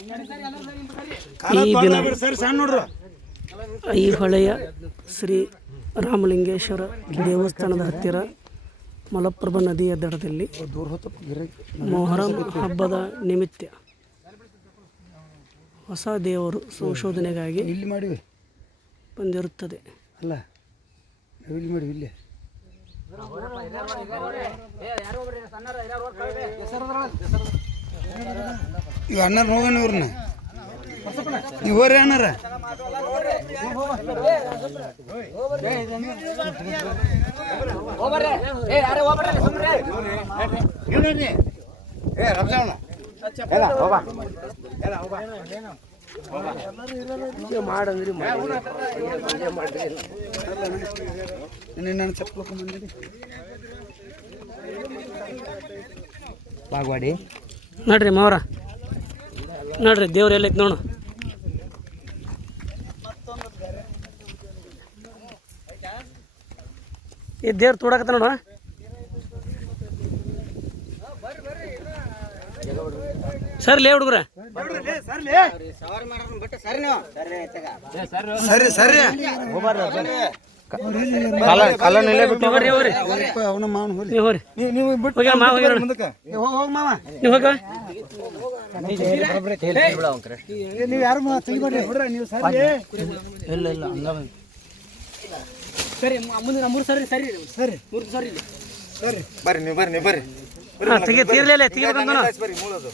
ಈ ದಿನ ಈ ಹೊಳೆಯ ಶ್ರೀ ರಾಮಲಿಂಗೇಶ್ವರ ದೇವಸ್ಥಾನದ ಹತ್ತಿರ ಮಲಪ್ರಭಾ ನದಿಯ ದಡದಲ್ಲಿ ಮೊಹರಂ ಹಬ್ಬದ ನಿಮಿತ್ತ ಹೊಸ ದೇವರು ಸಂಶೋಧನೆಗಾಗಿ ಇಲ್ಲಿ ಮಾಡಿವೆ. ಬಂದಿರುತ್ತದೆ. ಅಲ್ಲ ಇಲ್ಲಿ ಇಲ್ಲಿ ಮಾಡಿವಿ ಇಲ್ಲಿ. ಈಗ ಅಣ್ಣಾರ ಹೋಗೋಣ ಇವ್ರನ್ನ? ನೀವು ಹೋರಿ ಅಣ್ಣಾರ? ನಿನ್ನೆ ನಾನು ಚಪ್ಪಲ್ ಬಂದಿದ್ದೆ. ಬಾಗವಾಡಿ. ನೋಡ್ರಿ ಮಾವರ. ನೋಡ್ರಿ ದೇವ್ರ ಎಲ್ಲೈತೆ ನೋಡು. ಈ ದೇವ್ರು ತೋಡಕತ್ತ ನೋಡ. ಸರ್ ಲೇ ಹುಡುಗ್ರ. ಸರಿ ಸರಿ. ಹೋಗ್ರಿ. ಹೋಗ್ರಿ ಅವನ ಮಾವನ ಹೋಲಿ ನೀವು ಹೋಗ್ರಿ. ನೀವು ಹೋಗ್ಯಾರ ಮಾವ ಹೋಗ್ಯಾರ ಹೋಗಿ ಹೋಗಿ ಮಾವ ನೀವು ಹೋಗ ನೀವು ಯಾರು ಬಿಡ್ರಿ ನೀವು ಸರಿ. ಇಲ್ಲ ಇಲ್ಲ ಹಂಗ ಸರಿ ಮುಂದೆ ಮೂರು ಸರಿ ಸರಿ ಸರಿ. ಮೂರು ಸರಿ ಸರಿ. ಬರ್ರಿ ನೀವು ಬರ್ರಿ ನೀವು ಬರ್ರಿ. ಹಾಂ ತೆಗಿ ತೀರ್ಲಿಲ್ಲ ತೆಗಿಬೇಕಂತ ಬರ್ರಿ ಮೂಲದು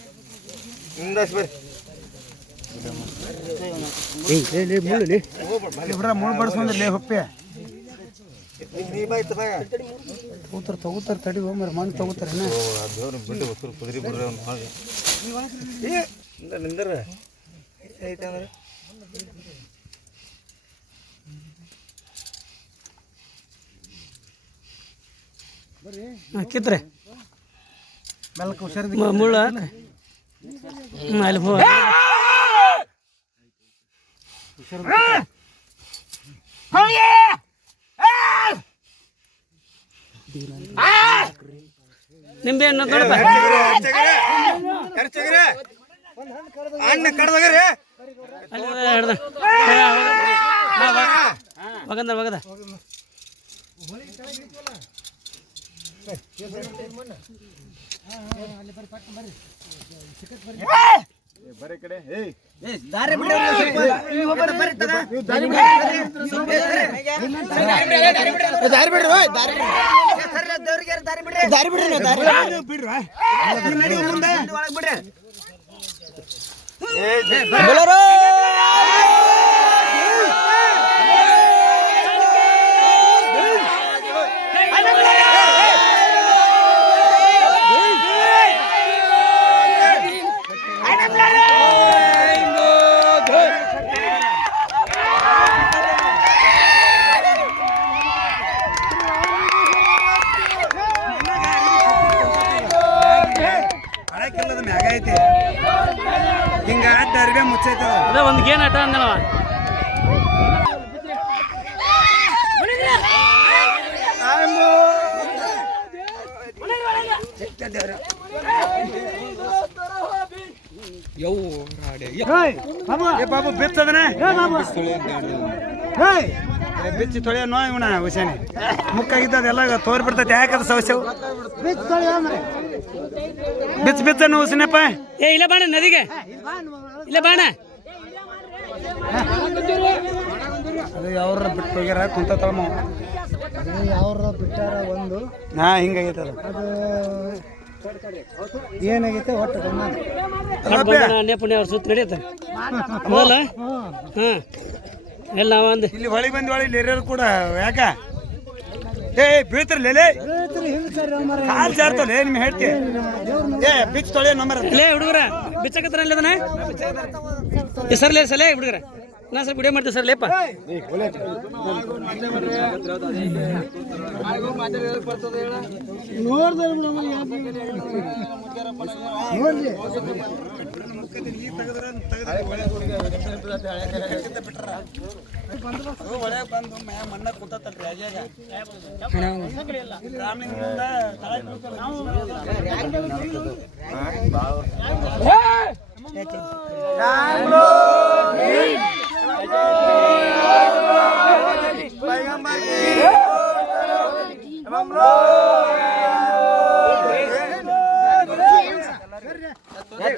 ನಿಮ್ದಾಸ್ ಬರ್ರಿ. ಬಿಡ್ರ ಮುಳು ಬಡ್ಸ್ಕೊಂಡ್ರಿ ಹೊಪ್ಪೆ. ತಗೋತಾರ ತಗೋತಾರ ತಡಿ ಹೋಗ್ರಿ ಮಣ್ಣು ತಗೋತಾರ ದೇವ್ರ ಬಿಟ್ಟು ಹೊಸರು ಕುದುರೆ ಬಿಡ್ರಿ ಅವ್ನು ಮಾಡಿ ನಿಂದರ ಐತೆ ಅಂದ್ರೆ ಹಾಂ ಕಿತ್ರೆ. ಹುಷಾರ ಮುಳ್ಳ. ಅಲ್ಲಿ ಹೋ. ನಿಂಬೆ ಹಣ್ಣು ಅಣ್ಣ ಕಡ್ದೋಗ್ರಿ ಬರೀ ಕಡೆ ದಾರಿ ಬಿಡ್ರಿ ದಾರಿ ದಾರಿ ಬಿಡ್ರಿ. ದಾರಿ ಬಿಡ್ರಿ ಮುಂದೆ. ಹಳಕ್ಕಿಲ್ಲದ ಅರ್ಬೆ ಮುಚ್ಚೈತದ. ಅದ ಒಂದು ಗೇನ್ ಆಟ ಅಂದನವ ಏ ಬಾಬು ಬಿತ್ತದನ? ಬಿಚ್ಚಿ ತೊಳೆಯ ನೋ ಇವನ ಹುಷಾನಿ. ಮುಕ್ಕಾಗಿದ್ದದ ಎಲ್ಲ ತೋರಿ ಬಿಡ್ತೈತೆ ಯಾಕದ ಸೌಸವು ಬಿಚ್ಚ ಬಿಚ್ಚನು ಹುಸಿನಪ್ಪ ಏ ಇಲ್ಲ ಬಾಣ ನದಿಗೆ. ಇಲ್ಲ ಬಾಣ. ಅದು ಯಾವ್ರ ಬಿಟ್ಟು ಹೋಗ್ಯಾರ ಕುಂತ ತಳಮ ಯಾವ್ರ ಬಿಟ್ಟಾರ ಒಂದು. ಹಾ ಹಿಂಗಾಗೈತೆ ಅದು. ಅದು ಏನಾಗೈತೆ ಒಟ್ಟು ಅನ್ಯ ಅವ್ರ ಸುತ್ತ ನಡೆಯುತ್ತೆ ಹೌದಲ್ಲ ಹಾಂ. ಎಲ್ಲ ನಾವ ಇಲ್ಲಿ ಹೊಳಿ ಬಂದು ಹೊಳಿ ಇಲ್ಲಿ ಹಿರಿಯರು ಕೂಡ ಯಾಕ? ಏ ಬೀಳ್ತಿರ್ಲಿ ಲೇ ಕಾಲ್ ಜಾರ್ತಲ್ಲ ನಿಮ್ ಹೇಳ್ತಿ ಏ ಬಿಚ್ಚ ತೊಳೆ ನಂಬರ್ ಲೇ ಹುಡುಗರ. ಬಿಚ್ಚಕತ್ತಾರ ಅಲ್ಲಿ ಅದನ್ನ ಏ ಸರ್ ಲೇ ಸಲೇ ಹುಡುಗರ ನಾ ಸರ್ ವಿಡಿಯೋ ಮಾಡ್ತೀವಿ ಸರ್ ಲೇಪ. ಒಳಗೆ